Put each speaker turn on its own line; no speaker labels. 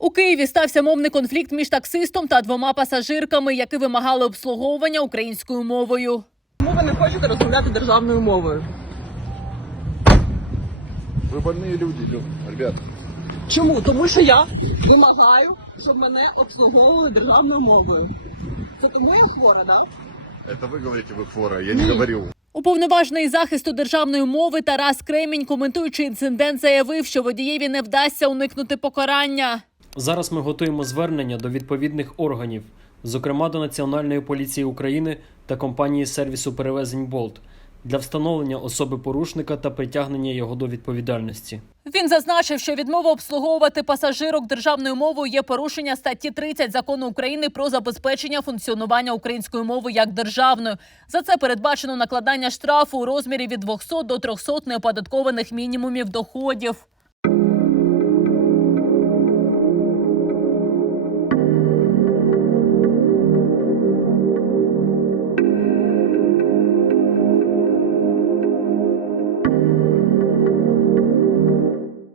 У Києві стався мовний конфлікт між таксистом та двома пасажирками, які вимагали обслуговування українською мовою.
Чому ви не хочете розмовляти державною мовою?
Вы больные люди, ребят.
Чому? Тому що я вимагаю, щоб мене обслуговували державною мовою. Це тому я хвора, так?
Это вы говорите, вы хвора, я не говорил.
Уповноважений із захисту державної мови Тарас Кремінь, коментуючи інцидент, заявив, що водієві не вдасться уникнути покарання.
Зараз ми готуємо звернення до відповідних органів, зокрема до Національної поліції України та компанії сервісу перевезень «Болт», для встановлення особи порушника та притягнення його до відповідальності.
Він зазначив, що відмова обслуговувати пасажирок державною мовою є порушення статті 30 Закону України про забезпечення функціонування української мови як державної. За це передбачено накладання штрафу у розмірі від 200 до 300 неоподаткованих мінімумів доходів.